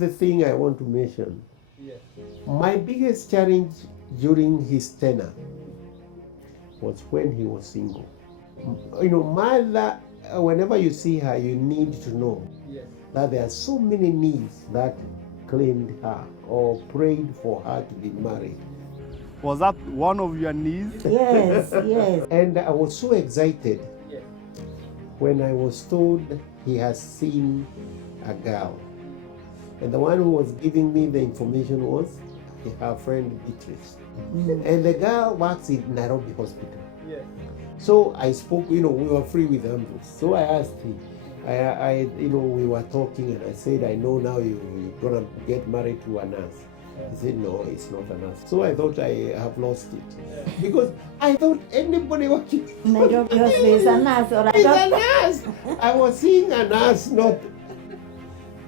the things I want to mention. My biggest challenge during his tenure was when he was single. Mother, whenever you see her, you need to know that there are so many needs that claimed her or prayed for her to be married. Was that one of your needs? Yes, yes. And I was so excited when I was told he has seen a girl. And the one who was giving me the information was her friend Beatrice. And the girl works in Nairobi Hospital. So I spoke, we were free with Ambrose. So I asked him, we were talking and I said, I know now you're gonna get married to a nurse. He said, no, it's not a nurse. So I thought I have lost it. Because I thought anybody working Nairobi Hospital is a nurse or a is a doctor. nurse. I was seeing a nurse, not.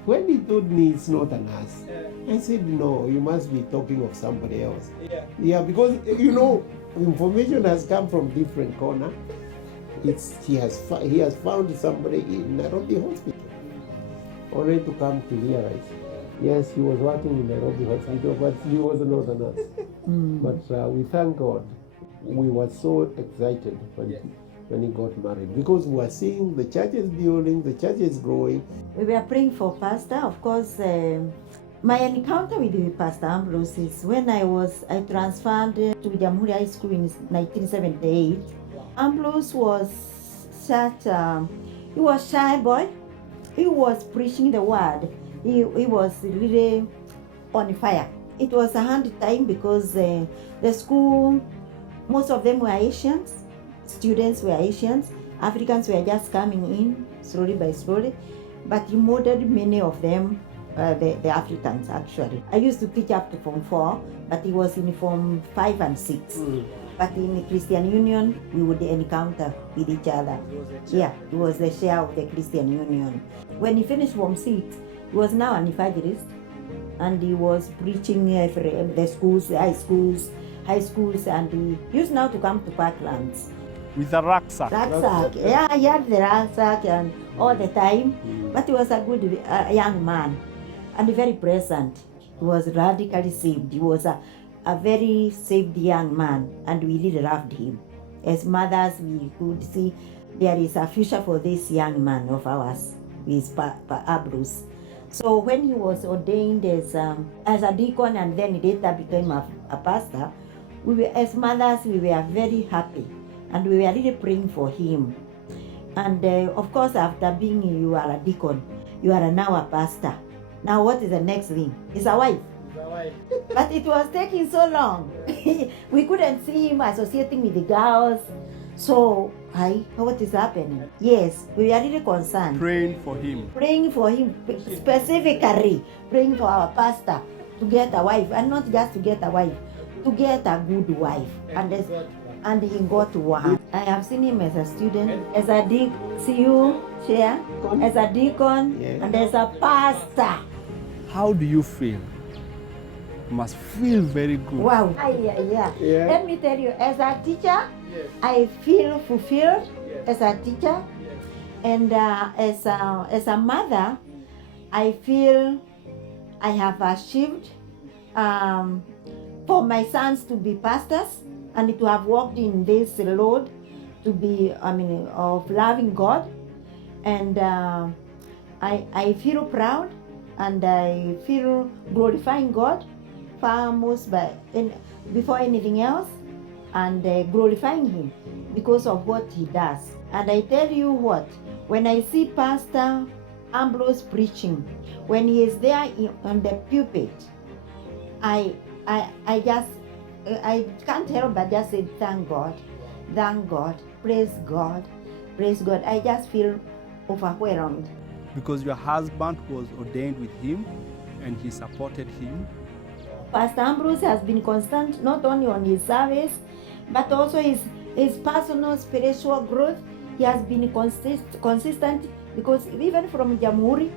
When he told me it's not a nurse, I said, no, you must be talking of somebody else. Yeah, because, information has come from different corner. He has found somebody in Nairobi Hospital, only to come to realize. Yes, he was working in Nairobi Hospital, but he was not a nurse. But we thank God. We were so excited when he got married, because we were seeing the church is building, the church is growing. We were praying for Pastor. Of course, my encounter with Pastor Ambrose is when I transferred to Jamhuri High School in 1978. Ambrose was he was shy boy. He was preaching the word. He was really on fire. It was a hard time because the school, most of them were Asians. Students were Asians. Africans were just coming in slowly by slowly. But he molded many of them, the Africans actually. I used to teach up to Form 4, but he was in Form 5 and 6. But in the Christian Union, we would encounter with each other. Yeah, he was the chair of the Christian Union. When he finished Form 6, he was now an evangelist, and he was preaching the schools, high schools, and he used now to come to Parklands. With a rucksack. Yeah, he had the rucksack and all the time. But he was a good young man and very present. He was radically saved. He was a very saved young man, and we really loved him. As mothers, we could see there is a future for this young man of ours, with Ambrose. So when he was ordained as a deacon and then later became a pastor, as mothers, we were very happy. And we were really praying for him. And of course, after you are a deacon, you are now a pastor. Now what is the next thing? It's a wife. But it was taking so long. We couldn't see him associating with the girls. So, what is happening? Yes, we were really concerned. Praying for him. Praying for him, specifically praying for our pastor to get a wife. And not just to get a wife, to get a good wife. And he got one. I have seen him as a student, as a deacon, as a deacon, and as a pastor. How do you feel? You must feel very good. Wow. Yeah. Let me tell you, as a teacher, I feel fulfilled as a teacher. And as a mother, I feel I have achieved for my sons to be pastors, and to have walked in this road, to be, of loving God. And I feel proud, and I feel glorifying God foremost before anything else, and glorifying Him because of what He does. And I tell you what, when I see Pastor Ambrose preaching, when he is there on the pulpit, I can't help but just say, thank God, praise God. I just feel overwhelmed. Because your husband was ordained with him and he supported him. Pastor Ambrose has been constant not only on his service, but also his personal spiritual growth. He has been consistent, because even from Jamhuri,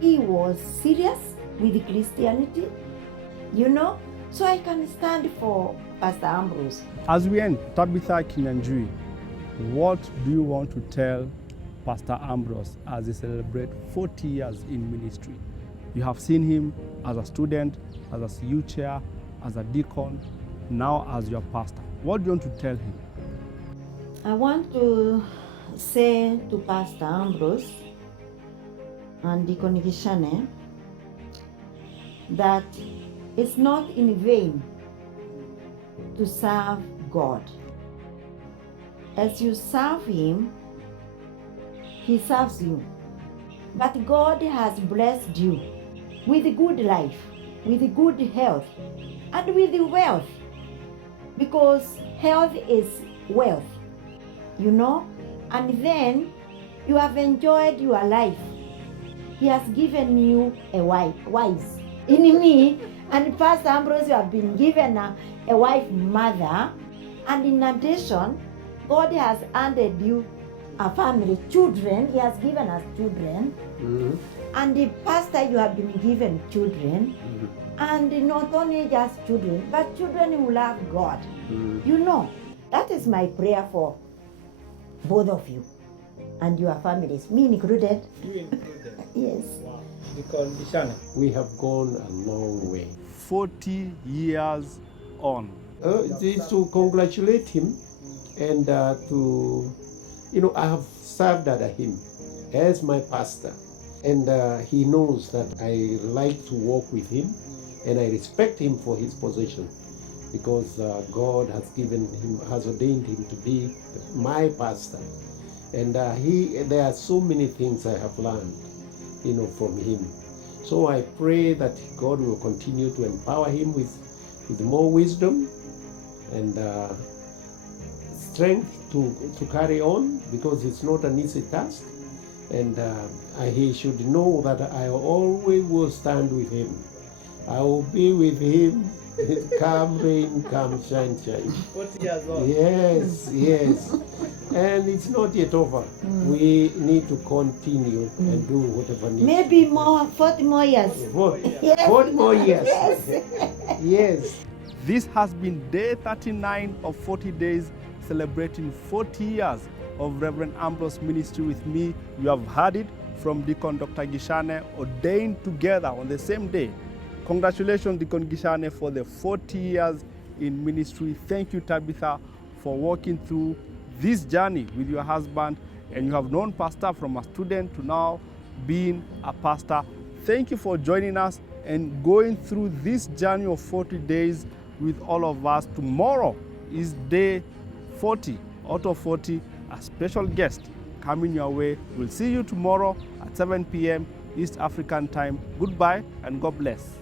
he was serious with Christianity, So I can stand for Pastor Ambrose. As we end, Tabitha Gichane, what do you want to tell Pastor Ambrose as he celebrates 40 years in ministry? You have seen him as a student, as a youth chair, as a deacon, now as your pastor. What do you want to tell him? I want to say to Pastor Ambrose and Deacon Gichane that it's not in vain to serve God. As you serve Him, He serves you. But God has blessed you with a good life, with a good health, and with wealth, because health is wealth, you know. And then you have enjoyed your life. He has given you a wife in me, and Pastor Ambrose, you have been given a wife, mother, and in addition, God has handed you a family, children. He has given us children. Mhm. And the pastor, you have been given children. Mhm. And not only just children, but children who love God. Mhm. You know, that is my prayer for both of you and your families, me included. You included. Yes. Wow. Because Gichane. We have gone a long way. 40 years on. It's to congratulate him and I have served under him as my pastor. And he knows that I like to walk with him and I respect him for his position because God has ordained him to be my pastor. And there are so many things I have learned, from him. So I pray that God will continue to empower him with more wisdom and strength to carry on, because it's not an easy task. And he should know that I always will stand with him. I will be with him, come rain, come shine. 40 years old. Yes. And it's not yet over. We need to continue and do whatever needs. Maybe more, 40 more years. 40 more years. Yes. This has been day 39 of 40 days celebrating 40 years of Reverend Ambrose ministry with me. You have heard it from Deacon Dr. Gichane, ordained together on the same day. Congratulations, Deacon Gichane, for the 40 years in ministry. Thank you, Tabitha, for walking through this journey with your husband. And you have known pastor from a student to now being a pastor. Thank you for joining us and going through this journey of 40 days with all of us. Tomorrow is day 40 out of 40, a special guest coming your way. We'll see you tomorrow at 7 p.m. East African time. Goodbye and God bless.